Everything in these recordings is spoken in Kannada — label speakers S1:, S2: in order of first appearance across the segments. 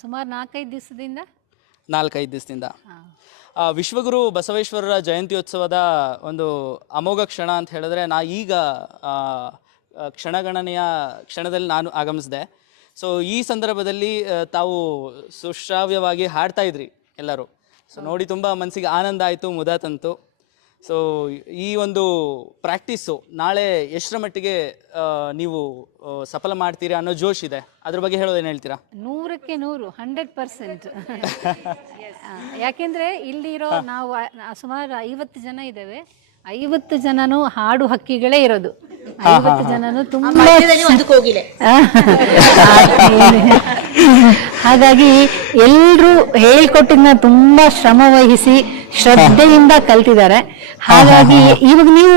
S1: ಸುಮಾರು ನಾಲ್ಕೈದು ದಿವಸದಿಂದ?
S2: ನಾಲ್ಕೈದು ದಿವಸದಿಂದ. ಆ, ವಿಶ್ವಗುರು ಬಸವೇಶ್ವರರ ಜಯಂತ್ಯೋತ್ಸವದ ಒಂದು ಅಮೋಘ ಕ್ಷಣ ಅಂತ ಹೇಳಿದ್ರೆ ನಾ ಈಗ ಆ, ಆ, ಕ್ಷಣಗಣನೆಯ ಕ್ಷಣದಲ್ಲಿ ನಾನು ಆಗಮಿಸಿದೆ. ಸೊ ಈ ಸಂದರ್ಭದಲ್ಲಿ ಆ, ತಾವು ಸುಶ್ರಾವ್ಯವಾಗಿ ಹಾಡ್ತಾ ಇದ್ರಿ ಎಲ್ಲರೂ. ಸೊ ನೋಡಿ ತುಂಬ ಮನಸ್ಸಿಗೆ ಆನಂದ ಆಯಿತು ಮುದ ತಂತು ಸೊ ಈ ಒಂದು ಪ್ರಾಕ್ಟೀಸು ನಾಳೆ ಎಷ್ಟರ ಮಟ್ಟಿಗೆ ಆ, ನೀವು ಆ, ಸಫಲ ಮಾಡ್ತೀರಾ ಅನ್ನೋ ಜೋಶ್ ಇದೆ. ಅದ್ರ ಬಗ್ಗೆ ಹೇಳೋದೇನು ಹೇಳ್ತೀರಾ?
S1: ನೂರಕ್ಕೆ ನೂರು ಹಂಡ್ರೆಡ್ ಪರ್ಸೆಂಟ್ ಯಾಕೆಂದ್ರೆ ಇಲ್ಲಿರೋ ನಾವು ಆ- ಆ ಸುಮಾರು ಐವತ್ತು ಜನ ಇದ್ದೇವೆ. ಐವತ್ತು ಜನನು ಹಾಡು ಹಕ್ಕಿಗಳೇ ಇರೋದು. ಐವತ್ತು ಜನನು ತುಂಬಾ
S3: ಒಂದು ಕೋಗಿಲೆ
S1: ಹಾಗಾಗಿ ಎಲ್ಲರೂ ಹೇಳ್ಕೊಟ್ಟಿದ್ನ ತುಂಬಾ ಶ್ರಮ ವಹಿಸಿ ಶ್ರದ್ಧೆಯಿಂದ ಕಲ್ತಿದ್ದಾರೆ. ಹಾಗಾಗಿ ಇವಾಗ ನೀವು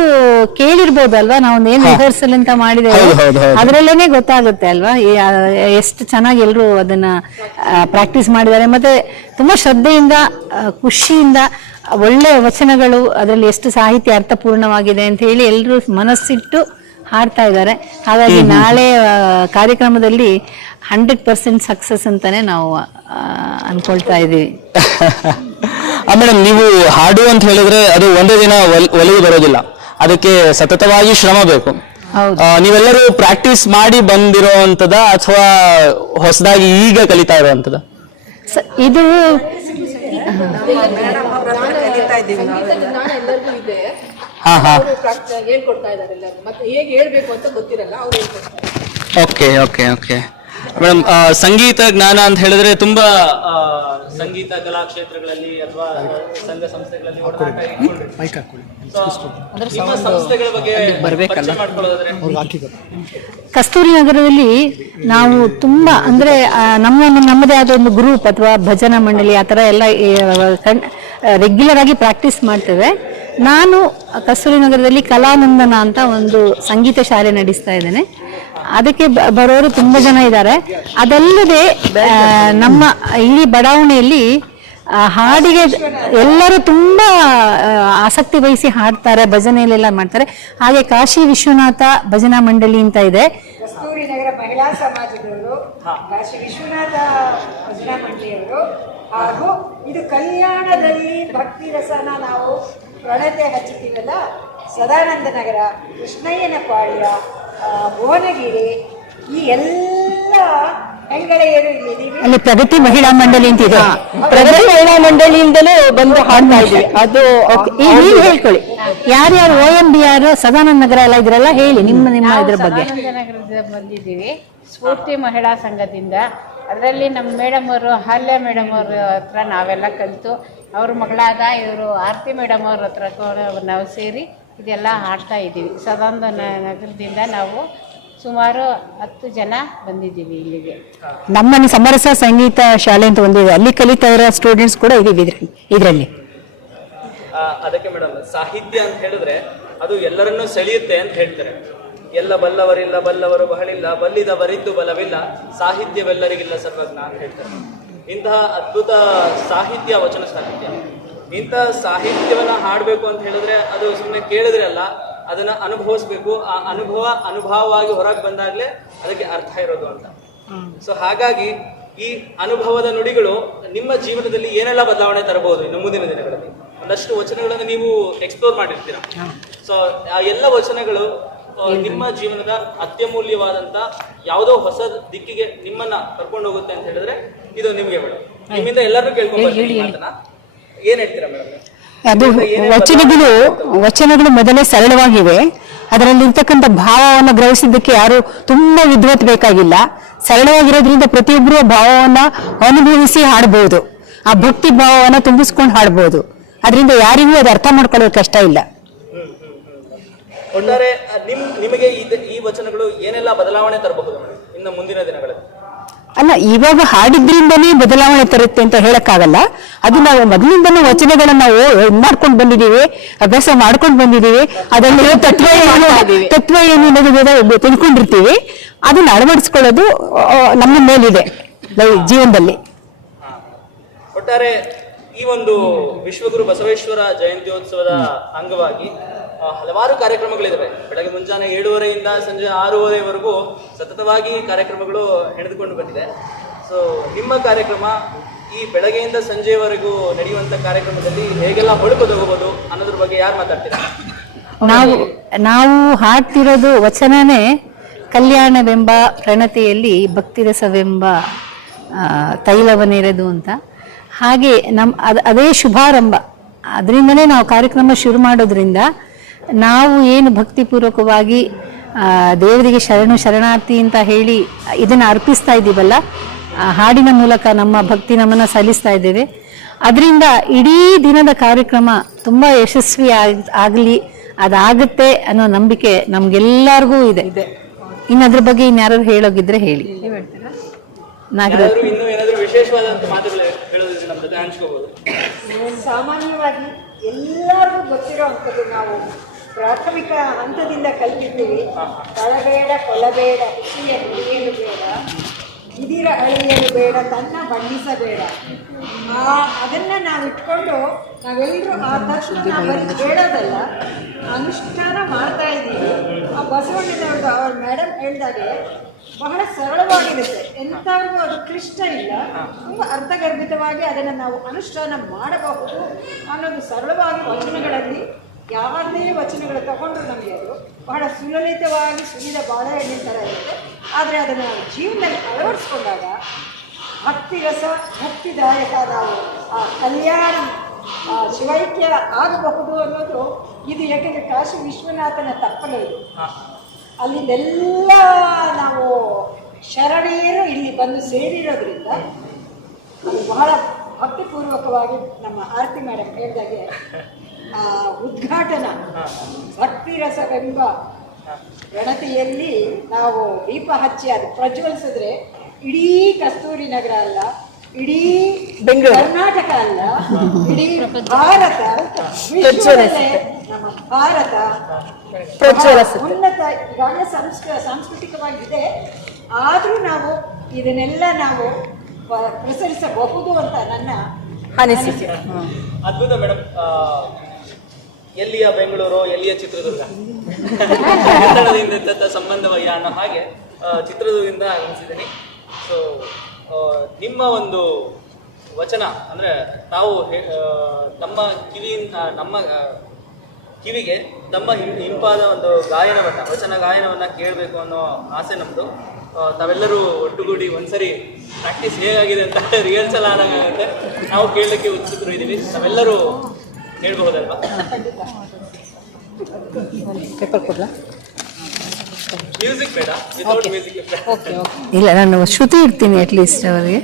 S1: ಕೇಳಿರ್ಬೋದಲ್ವಾ? ನಾವು ಏನ್ ರಿಹರ್ಸಲ್ ಅಂತ ಮಾಡಿದ್ದೇವೆ. ಅದ್ರಲ್ಲೇನೆ ಗೊತ್ತಾಗುತ್ತೆ ಅಲ್ವಾ? ಎಷ್ಟು ಚೆನ್ನಾಗಿ ಎಲ್ಲರೂ ಅದನ್ನ ಪ್ರಾಕ್ಟೀಸ್ ಮಾಡಿದ್ದಾರೆ. ಮತ್ತೆ ತುಂಬಾ ಶ್ರದ್ಧೆಯಿಂದ ಖುಷಿಯಿಂದ ಒಳ್ಳೆ ವಚನಗಳು ಅದರಲ್ಲಿ ಎಷ್ಟು ಸಾಹಿತ್ಯ ಅರ್ಥಪೂರ್ಣವಾಗಿದೆ ಅಂತ ಹೇಳಿ ಎಲ್ಲರೂ ಮನಸ್ಸಿಟ್ಟು ಹಾಡ್ತಾ ಇದ್ದಾರೆ. ಹಾಗಾಗಿ ನಾಳೆ ಕಾರ್ಯಕ್ರಮದಲ್ಲಿ ಹಂಡ್ರೆಡ್ ಪರ್ಸೆಂಟ್ ಸಕ್ಸಸ್ ಅಂತಾನೆ ನಾವು ಅನ್ಕೊಳ್ತಾ ಇದ್ದೀವಿ.
S2: ಮೇಡಮ್ ನೀವು ಹಾಡು ಅಂತ ಹೇಳಿದ್ರೆ ಅದು ಒಂದೇ ದಿನ ಒಲಿಗೆ ಬರೋದಿಲ್ಲ. ಅದಕ್ಕೆ ಸತತವಾಗಿ ಶ್ರಮ ಬೇಕು.
S1: ಹೌದು.
S2: ಆ, ನೀವೆಲ್ಲರೂ ಪ್ರಾಕ್ಟೀಸ್ ಮಾಡಿ ಬಂದಿರೋ ಅಂತದ ಅಥವಾ ಹೊಸದಾಗಿ ಈಗ ಕಲಿತಾ ಇರುವಂತದ
S1: ಸ- ಇದು
S2: ಹಾ ಹಾ.
S3: ಹೇಳ್ಕೊಡ್ತಾ ಇದಾರೆ ಎಲ್ಲರೂ ಮತ್ತೆ ಹೇಗೆ ಹೇಳ್ಬೇಕು ಅಂತ ಗೊತ್ತಿರಲ್ಲ ಅವ್ರು ಹೇಳ್ಕೊಡ್ತಾರೆ
S2: ಓಕೆ ಓಕೆ ಓಕೆ ಮೇಡಮ್ ಸಂಗೀತ ಜ್ಞಾನ ಅಂತ ಹೇಳಿದ್ರೆ ತುಂಬಾ ಆ, ಸಂಗೀತ ಕಲಾ ಕ್ಷೇತ್ರಗಳಲ್ಲಿ ಅಥವಾ ಸಂಘ ಸಂಸ್ಥೆಗಳಲ್ಲಿ ಒಡನಾಟ ನಿಮ್ಮ ಸಂಸ್ಥೆಗಳ ಬಗ್ಗೆ ಪರಿಚಯ ಮಾಡ್ಕೊಳ್ಳೋದಾದ್ರೆ?
S1: ಕಸ್ತೂರಿ ನಗರದಲ್ಲಿ ನಾವು ತುಂಬಾ ಅಂದ್ರೆ ನಮ್ಮ ನಮ್ಮದೇ ಆದ ಒಂದು ಗ್ರೂಪ್ ಅಥವಾ ಭಜನಾ ಮಂಡಳಿ ಆ ಥರ ಎಲ್ಲ ರೆಗ್ಯುಲರ್ ಆಗಿ ಪ್ರಾಕ್ಟೀಸ್ ಮಾಡ್ತೇವೆ. ನಾನು ಕಸ್ತೂರಿ ನಗರದಲ್ಲಿ ಕಲಾನಂದನ ಅಂತ ಒಂದು ಸಂಗೀತ ಶಾಲೆ ನಡೆಸ್ತಾ ಇದ್ದೇನೆ. ಅದಕ್ಕೆ ಬ- ಬರೋರು ತುಂಬಾ ಜನ ಇದ್ದಾರೆ. ಅದಲ್ಲದೆ ನಮ್ಮ ಇಡೀ ಬಡಾವಣೆಯಲ್ಲಿ ಹಾಡಿಗೆ ಎಲ್ಲರೂ ತುಂಬಾ ಆಸಕ್ತಿ ವಹಿಸಿ ಹಾಡ್ತಾರೆ ಭಜನೆಯಲ್ಲೆಲ್ಲ ಮಾಡ್ತಾರೆ. ಹಾಗೆ ಕಾಶಿ ವಿಶ್ವನಾಥ ಭಜನಾ ಮಂಡಳಿ ಅಂತ ಇದೆ.
S4: ನಗರ ಮಹಿಳಾ ಸಮಾಜದವರು ಕಾಶಿ ವಿಶ್ವನಾಥ ಭಜನಾ ಮಂಡಳಿಯವರು ಹಾಗೂ ಇದು ಕಲ್ಯಾಣದಲ್ಲಿ ಭಕ್ತಿ ರಸನ ನಾವು ಪ್ರಣತೆ ಹಚ್ಚುತ್ತೀವಲ್ಲ ಸದಾನಂದ ನಗರ ಕೃಷ್ಣಯ್ಯನ ಪಾಳ್ಯ ಭುವನಗಿರಿ ಈ ಎಲ್ಲ ಹೆಂಗಳೆಯರು
S1: ಅಲ್ಲಿ ಪ್ರಗತಿ ಮಹಿಳಾ ಮಂಡಳಿ ಅಂತ ಇದೆ.
S3: ಪ್ರಗತಿ ಮಹಿಳಾ ಮಂಡಳಿಯಿಂದಲೇ ಬಂದು ಹಾಡ್ತಾ ಇದ್ವಿ ಅದು
S1: ನೀವು ಹೇಳ್ಕೊಳ್ಳಿ. ಯಾರ್ಯಾರು O M B R Sadananda Nagar ಎಲ್ಲ ಇದ್ರಲ್ಲ ಹೇಳಿ ನಿಮ್ಮ ನಿಮ್ಮ ಇದ್ರ ಬಗ್ಗೆ.
S5: ಸದಾನಂದನಗರದ ಬಂದಿದ್ದೀವಿ. ಸ್ಫೂರ್ತಿ ಮಹಿಳಾ ಸಂಘದಿಂದ. ಅದರಲ್ಲಿ ನಮ್ಮ ಮೇಡಮ್ ಅವರು ಹಾಲ್ಯ ಮೇಡಮ್ ಅವ್ರ ಹತ್ರ ನಾವೆಲ್ಲ ಕಲಿತು ಅವ್ರ ಮಗಳಾದ ಇವರು ಆರತಿ ಮೇಡಮ್ ಅವ್ರ ಹತ್ರ ಕೋ- ನಾವು ಸೇರಿ ಇದೆಲ್ಲ ಹಾಡ್ತಾ ಇದ್ದೀವಿ. ಸದಾನಂದ ನಗರದಿಂದ ನಾವು ಸುಮಾರು ಹತ್ತು ಜನ ಬಂದಿದ್ದೀವಿ ಇಲ್ಲಿಗೆ.
S1: ನಮ್ಮನ್ನು ಸಮರಸ ಸಂಗೀತ ಶಾಲೆ ಅಂತ ಒಂದಿದೆ ಅಲ್ಲಿ ಕಲಿತಾ ಇರೋ ಸ್ಟೂಡೆಂಟ್ಸ್ ಕೂಡ ಇದೀವಿ ಇದ್ರಲ್ಲಿ. ಇದರಲ್ಲಿ.
S2: ಅದಕ್ಕೆ ಮೇಡಮ್ ಸಾಹಿತ್ಯ ಅಂತ ಹೇಳಿದ್ರೆ ಅದು ಎಲ್ಲರನ್ನೂ ಸೆಳೆಯುತ್ತೆ ಅಂತ ಹೇಳ್ತಾರೆ. ಎಲ್ಲ ಬಲ್ಲವರಿಲ್ಲ ಬಲ್ಲವರು ಬಹಳಿಲ್ಲ ಬಲ್ಲಿದವರಿದ್ದು ಬಲವಿಲ್ಲ ಸಾಹಿತ್ಯವೆಲ್ಲರಿಗಿಲ್ಲ ಸರ್ವಜ್ಞ ಅಂತ ಹೇಳ್ತಾರೆ. ಇಂತಹ ಅದ್ಭುತ ಸಾಹಿತ್ಯ ವಚನ ಸಾಹಿತ್ಯ. ಇಂತಹ ಸಾಹಿತ್ಯವನ್ನ ಹಾಡಬೇಕು ಅಂತ ಹೇಳಿದ್ರೆ ಅದು ಸುಮ್ಮನೆ ಕೇಳಿದ್ರೆ ಅಲ್ಲ ಅದನ್ನ ಅನುಭವಿಸ್ಬೇಕು. ಆ ಅನುಭವ ಅನುಭವವಾಗಿ ಹೊರಗೆ ಬಂದಾಗಲೇ ಅದಕ್ಕೆ ಅರ್ಥ ಇರೋದು ಅಂತ. ಸೊ ಹಾಗಾಗಿ ಈ ಅನುಭವದ ನುಡಿಗಳು ನಿಮ್ಮ ಜೀವನದಲ್ಲಿ ಏನೆಲ್ಲ ಬದಲಾವಣೆ ತರಬಹುದು ಇನ್ನು ಮುಂದಿನ ದಿನಗಳಲ್ಲಿ? ಒಂದಷ್ಟು ವಚನಗಳನ್ನು ನೀವು ಎಕ್ಸ್ಪ್ಲೋರ್ ಮಾಡಿರ್ತೀರಾ? ಸೊ ಆ ಎಲ್ಲ ವಚನಗಳು ನಿಮ್ಮ ಜೀವನದ ಅತ್ಯಮೂಲ್ಯವಾದಂತ ಯಾವುದೋ ಹೊಸ ದಿಕ್ಕಿಗೆ ನಿಮ್ಮನ್ನ ಕರ್ಕೊಂಡು ಹೋಗುತ್ತೆ ಅಂತ ಹೇಳಿದ್ರೆ ಇದು ನಿಮಗೆ ಮೇಡಮ್ ನಿಮ್ಮಿಂದ ಎಲ್ಲರೂ ಕೇಳ್ಕೊಂಡು ಏನ್ ಹೇಳ್ತೀರಾ ಮೇಡಮ್?
S6: ಅದು ವಚನಗಳು ವಚನಗಳು ಮೊದಲೇ ಸರಳವಾಗಿವೆ. ಅದರಲ್ಲಿ ಇರ್ತಕ್ಕಂಥ ಭಾವವನ್ನು ಗ್ರಹಿಸಿದ್ದಕ್ಕೆ ಯಾರು ತುಂಬಾ ವಿದ್ವತ್ ಬೇಕಾಗಿಲ್ಲ. ಸರಳವಾಗಿರೋದ್ರಿಂದ ಪ್ರತಿಯೊಬ್ಬರು ಭಾವವನ್ನ ಅನುಭವಿಸಿ ಹಾಡಬಹುದು ಆ ಭಕ್ತಿ ಭಾವವನ್ನ ತುಂಬಿಸ್ಕೊಂಡು ಹಾಡಬಹುದು ಅದರಿಂದ ಯಾರಿಗೂ ಅದು ಅರ್ಥ ಮಾಡ್ಕೊಳ್ಳೋದು ಕಷ್ಟ ಇಲ್ಲ.
S2: ಒಟ್ಟಾರೆ ನಿಮ್ ನಿಮಗೆ ಈ ವಚನಗಳು ಏನೆಲ್ಲ ಬದಲಾವಣೆ ತರಬಹುದು ಇನ್ನು ಮುಂದಿನ ದಿನಗಳಲ್ಲಿ?
S6: ಅಲ್ಲ ಇವಾಗ ಹಾಡಿದ್ರಿಂದನೇ ಬದಲಾವಣೆ ತರುತ್ತೆ ಅಂತ ಹೇಳಕ್ಕಾಗಲ್ಲ. ಅದು ನಾವು ಮೊದಲಿಂದನೂ ವಚನಗಳನ್ನ ನಾವು ಇದ್ ಮಾಡ್ಕೊಂಡು ಬಂದಿದ್ದೀವಿ ಅಭ್ಯಾಸ ಮಾಡ್ಕೊಂಡು ಬಂದಿದ್ದೀವಿ ಅದನ್ನ ತತ್ವ ಏನು ತತ್ವ ಏನು ಅನ್ನೋದು ತಿಳ್ಕೊಂಡಿರ್ತೀವಿ. ಅದನ್ನ ಅಳವಡಿಸ್ಕೊಳ್ಳೋದು ನಮ್ಮ ಮೇಲಿದೆ ಜೀವನದಲ್ಲಿ.
S2: ಒಟ್ಟಾರೆ ಈ ಒಂದು ವಿಶ್ವಗುರು ಬಸವೇಶ್ವರ ಜಯಂತ್ಯೋತ್ಸವದ ಅಂಗವಾಗಿ ಹಲವಾರು ಕಾರ್ಯಕ್ರಮಗಳಿದ್ದಾವೆ ಬೆಳಗ್ಗೆ ಮುಂಜಾನೆ ಏಳುವರೆಯಿಂದ ಸಂಜೆ ಆರೂವರೆವರೆಗೂ ಸತತವಾಗಿ ಕಾರ್ಯಕ್ರಮಗಳು ನಡೆದುಕೊಂಡು ಬಂದಿದೆ. ಸೊ ನಿಮ್ಮ ಕಾರ್ಯಕ್ರಮ ಈ ಬೆಳಗ್ಗೆಯಿಂದ ಸಂಜೆವರೆಗೂ ನಡೆಯುವಂತ ಕಾರ್ಯಕ್ರಮದಲ್ಲಿ ಹೇಗೆಲ್ಲ ಹೊಳಕು ತಗೋಬಹುದು ಅನ್ನೋದ್ರ ಬಗ್ಗೆ ಯಾರು ಮಾತಾಡ್ತೀರಾ?
S1: ನಾವು ನಾವು ಹಾಡ್ತಿರೋದು ವಚನನೇ ಕಲ್ಯಾಣವೆಂಬ ಪ್ರಣತಿಯಲ್ಲಿ ಭಕ್ತಿರಸವೆಂಬ ತೈಲವನ್ನೆರೆದು ಅಂತ. ಹಾಗೆ ನಮ್ಮ ಅದ್, ಅದೇ ಶುಭಾರಂಭ. ಅದರಿಂದನೇ ನಾವು ಕಾರ್ಯಕ್ರಮ ಶುರು ಮಾಡೋದ್ರಿಂದ ನಾವು ಏನು ಭಕ್ತಿಪೂರ್ವಕವಾಗಿ ಆ, ದೇವರಿಗೆ ಶರಣು ಶರಣಾರ್ಥಿ ಅಂತ ಹೇಳಿ ಇದನ್ನು ಅರ್ಪಿಸ್ತಾ ಇದ್ದೀವಲ್ಲ ಆ ಹಾಡಿನ ಮೂಲಕ ನಮ್ಮ ಭಕ್ತಿ ನಮ್ಮನ್ನ ಸಲ್ಲಿಸ್ತಾ ಇದ್ದೇವೆ. ಅದರಿಂದ ಇಡೀ ದಿನದ ಕಾರ್ಯಕ್ರಮ ತುಂಬ ಯಶಸ್ವಿ ಆಗಲಿ ಆಗ್ಲಿ ಅದಾಗುತ್ತೆ ಅನ್ನೋ ನಂಬಿಕೆ ನಮ್ಗೆಲ್ಲರಿಗೂ ಇದೆ. ಇನ್ನು ಅದ್ರ ಬಗ್ಗೆ ಇನ್ಯಾರು ಹೇಳೋಗಿದ್ರೆ ಹೇಳಿ. ನಾಗರಾಜ್.
S4: ಸಾಮಾನ್ಯವಾಗಿ ಎಲ್ಲರಿಗೂ ಗೊತ್ತಿರೋ ಅಂಥದ್ದು ನಾವು ಪ್ರಾಥಮಿಕ ಹಂತದಿಂದ ಕಲ್ತಿದ್ದೀವಿ. ತಳಬೇಡ, ಕೊಲಬೇಡ ಹುಸಿಯ ಹಿಡಿಯಲು ಬೇಡ. ಇದಿರ ಅಳಿಯಲು ಬೇಡ, ತನ್ನ ಬಣ್ಣಿಸಬೇಡ ಆ, ಅದನ್ನ ನಾವು ಇಟ್ಕೊಂಡು ನಾವೆಲ್ಲರೂ ಆ ತಕ್ಷಣ ನಾವು ಹೇಳೋದಲ್ಲ, ಅನುಷ್ಠಾನ ಮಾಡ್ತಾ ಇದ್ದೀವಿ. ಆ ಬಸವಣ್ಣನವ್ರದ್ದು, ಅವ್ರ ಮೇಡಮ್ ಹೇಳಿದಾಗೆ ಬಹಳ ಸರಳವಾಗಿರುತ್ತೆ. ಎಂಥವ್ರಿಗೂ ಅದು ಕ್ಲಿಷ್ಟ ಇಲ್ಲ. ತುಂಬ ಅರ್ಥಗರ್ಭಿತವಾಗಿ ಅದನ್ನು ನಾವು ಅನುಷ್ಠಾನ ಮಾಡಬಹುದು ಅನ್ನೋದು ಸರಳವಾಗಿ ವಚನಗಳಲ್ಲಿ ಯಾವುದೇ ವಚನಗಳು ತಗೊಂಡ್ರು ನಮಗೆ ಅದು ಬಹಳ ಸುಲಲಿತವಾಗಿ ಸುಲಿದ ಎಣ್ಣೆ ಥರ ಇರುತ್ತೆ. ಆದರೆ ಅದನ್ನು ನಾವು ಜೀವನದಲ್ಲಿ ಅಳವಡಿಸ್ಕೊಂಡಾಗ ಭಕ್ತಿ ರಸ ಭಕ್ತಿದಾಯಕ ನಾವು ಆ ಕಲ್ಯಾಣ ಶಿವೈಕ್ಯ ಆಗಬಹುದು ಅನ್ನೋದು ಇದು ಯಾಕೆಂದರೆ ಕಾಶಿ ವಿಶ್ವನಾಥನ ತಪ್ಪಲು ಇದು. ಅಲ್ಲಿಂದೆಲ್ಲ ನಾವು ಶರಣೀಯರು ಇಲ್ಲಿ ಬಂದು ಸೇರಿರೋದ್ರಿಂದ ಅದು ಬಹಳ ಭಕ್ತಿಪೂರ್ವಕವಾಗಿ ನಮ್ಮ ಆರತಿ ಮೇಡಮ್ ಹೇಳಿದಾಗೆ ಉದ್ಘಾಟನ. ಭಕ್ತಿರಸವೆಂಬ ಗಣತಿಯಲ್ಲಿ ನಾವು ದೀಪ ಹಚ್ಚಿ ಅದು ಪ್ರಜ್ವಲಿಸಿದ್ರೆ ಇಡೀ ಕಸ್ತೂರಿ ನಗರ ಅಲ್ಲ ಇಡೀ ಕರ್ನಾಟಕ ಅಲ್ಲ ಇಡೀ ಭಾರತ ನಮ್ಮ ಭಾರತ ಉನ್ನತ ಈಗಾಗಲೇ ಸಂಸ್ಕ ಸಾಂಸ್ಕೃತಿಕವಾಗಿದೆ. ಆದರೂ ನಾವು ಇದನ್ನೆಲ್ಲ ನಾವು ಪ್ರಸರಿಸಬಹುದು ಅಂತ ನನ್ನ ಅನಿಸಿಕೆ.
S2: ಅದ್ಭುತ ಮೇಡಮ್. ಎಲ್ಲಿಯ ಬೆಂಗಳೂರು ಎಲ್ಲಿಯ ಚಿತ್ರದುರ್ಗ? ಕನ್ನಡದಿಂದ ಸಂಬಂಧವಯ್ಯ ಸಂಬಂಧವಾಗಿ ಅನ್ನೋ ಹಾಗೆ ಚಿತ್ರದುರ್ಗದಿಂದ ಆಗಮಿಸಿದ್ದೀನಿ. ಸೊ ನಿಮ್ಮ ಒಂದು ವಚನ ಅಂದ್ರೆ ತಾವು ತಮ್ಮ ಕಿವಿಯಿಂದ ನಮ್ಮ ಕಿವಿಗೆ ತಮ್ಮ ಇಂಪಾದ ಒಂದು ಗಾಯನವನ್ನ ವಚನ ಗಾಯನವನ್ನ ಕೇಳಬೇಕು ಅನ್ನೋ ಆಸೆ ನಮ್ದು. ಆ, ತಾವೆಲ್ಲರೂ ಒಟ್ಟುಗೂಡಿ ಒಂದ್ಸರಿ ಪ್ರಾಕ್ಟೀಸ್ ಹೇಗಾಗಿದೆ ಅಂತ ರಿಹರ್ಸಲ್ ಆದಂಗಾಗುತ್ತೆ ನಾವು ಕೇಳಲಿಕ್ಕೆ ಉತ್ಸುಕರು ಇದ್ದೀವಿ ನಾವೆಲ್ಲರೂ ಹೇಳ್ಬಹುದಲ್ವಾ
S6: ಪೇಪರ್ ಕೊಡ್ಲಾ?
S2: ಮ್ಯೂಸಿಕ್ ಬೇಡ ವಿತೌಟ್ ಮ್ಯೂಸಿಕ್
S1: ಇಲ್ಲ ನಾನು ಶ್ರುತಿ ಇಡ್ತೀನಿ ಅಟ್ಲೀಸ್ಟ್ ಅವರಿಗೆ.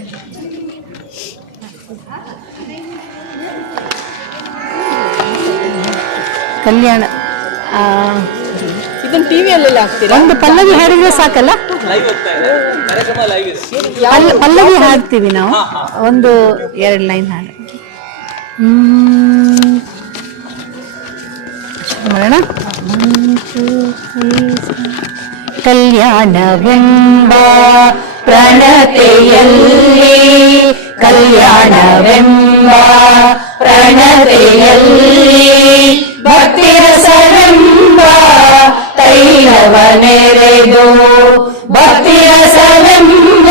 S1: ಕಲ್ಯಾಣ
S6: ಇದನ್ನ ಟಿವಿಯಲ್ಲೆಲ್ಲ ಹಾಕ್ತೀರಾ?
S1: ಒಂದು ಪಲ್ಲವಿ ಹಾಡಿದ್ರೆ ಸಾಕಲ್ಲ?
S2: ಲೈವ್ ಹೋಗ್ತಾ ಇದೆ. ಕಾರ್ಯಕ್ರಮ ಲೈವ್ ಇದೆ.
S1: ಪಲ್ಲವಿ ಹಾಡ್ತೀವಿ ನಾವು. ಒಂದು ಎರಡು ಲೈನ್ ಹಾಡು. ಹ್ಮ್. ಶುರು ಮಾಡೋಣ One, two, three, four. ಕಲ್ಯಾಣವೆಂಬ ಪ್ರಣತೆಯಲ್ಲಿ ಕಲ್ಯಾಣವೆಂಬ ಪ್ರಣತೆಯಲ್ಲಿ ಭಕ್ತಿರಸವೆಂಬ ತೈಲವನೆರೆದು ಭಕ್ತಿರಸವೆಂಬ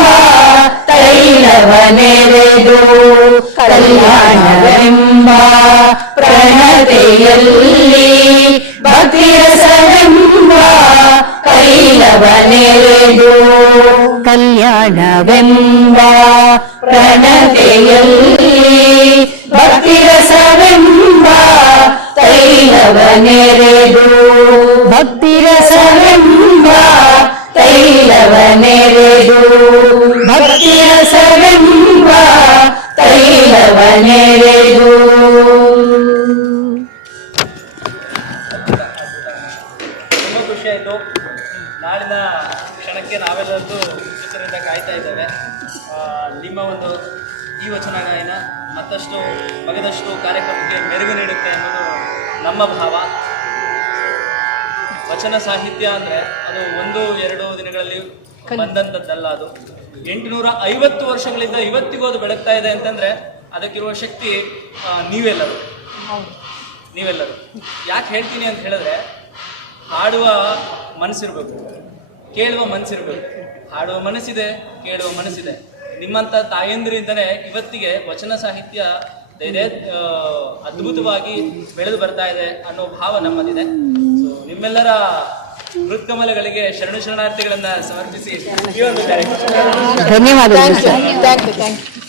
S1: ತೈಲವನೆರೆದು ಕಲ್ಯಾಣವೆಂಬ ಪ್ರಣತೆಯಲ್ಲಿ ಭಕ್ತಿರಸವೆಂಬ ಕೈಲವನೆರೆದು ಕಲ್ಯಾಣವೆಂಬ ಪ್ರಣತೆಯಲ್ಲಿ ಭಕ್ತಿರಸವೆಂಬ ತೈಲವನೆರೆದು ಭಕ್ತಿರಸವೆಂಬ ತೈಲವನೆರೆದು ಭಕ್ತಿರಸವೆಂಬ ತೈಲವನೆರೆದು
S2: ಕ್ಷಣಕ್ಕೆ ನಾವೆಲ್ಲರೂ ಉತ್ಸುಕರಿಂದ ಕಾಯ್ತಾ ಇದ್ದೇವೆ. ಆ, ನಿಮ್ಮ ಒಂದು ಈ ವಚನ ಗಾಯನ ಮತ್ತಷ್ಟು ಮಗದಷ್ಟು ಕಾರ್ಯಕ್ರಮಕ್ಕೆ ಮೆರುಗು ನೀಡುತ್ತೆ ಅನ್ನೋದು ನಮ್ಮ ಭಾವ. ವಚನ ಸಾಹಿತ್ಯ ಅಂದರೆ ಅದು ಒಂದು ಎರಡು ದಿನಗಳಲ್ಲಿ ಬಂದಂಥದ್ದಲ್ಲ ಅದು. ಎಂಟುನೂರ ಐವತ್ತು ವರ್ಷಗಳಿಂದ ಇವತ್ತಿಗೂ ಅದು ಬೆಳಗ್ತಾ ಇದೆ ಅಂತಂದ್ರೆ ಅದಕ್ಕಿರುವ ಶಕ್ತಿ ನೀವೆಲ್ಲರೂ. ನೀವೆಲ್ಲರೂ. ಯಾಕೆ ಹೇಳ್ತೀನಿ ಅಂತ ಹೇಳಿದ್ರೆ ಹಾಡುವ ಮನಸ್ಸಿರ್ಬೇಕು. ಕೇಳುವ ಮನಸ್ಸಿರಬೇಕು. ಹಾಡುವ ಮನಸ್ಸಿದೆ ಕೇಳುವ ಮನಸ್ಸಿದೆ. ನಿಮ್ಮಂತ ತಾಯಂದಿರಿಂದನೇ ಇವತ್ತಿಗೆ ವಚನ ಸಾಹಿತ್ಯ ಇದೇ ಆ, ಅದ್ಭುತವಾಗಿ ಬೆಳೆದು ಬರ್ತಾ ಇದೆ ಅನ್ನೋ ಭಾವ ನಮ್ಮದಿದೆ. ಸೊ ನಿಮ್ಮೆಲ್ಲರ ವೃತ್ತಮಲಗಳಿಗೆ ಶರಣು ಶರಣಾರ್ಥಿಗಳನ್ನ ಸಮರ್ಪಿಸಿ ಈ ಒಂದು ಕಾರ್ಯಕ್ರಮ.
S6: ಧನ್ಯವಾದಗಳು.
S3: Thank you thank you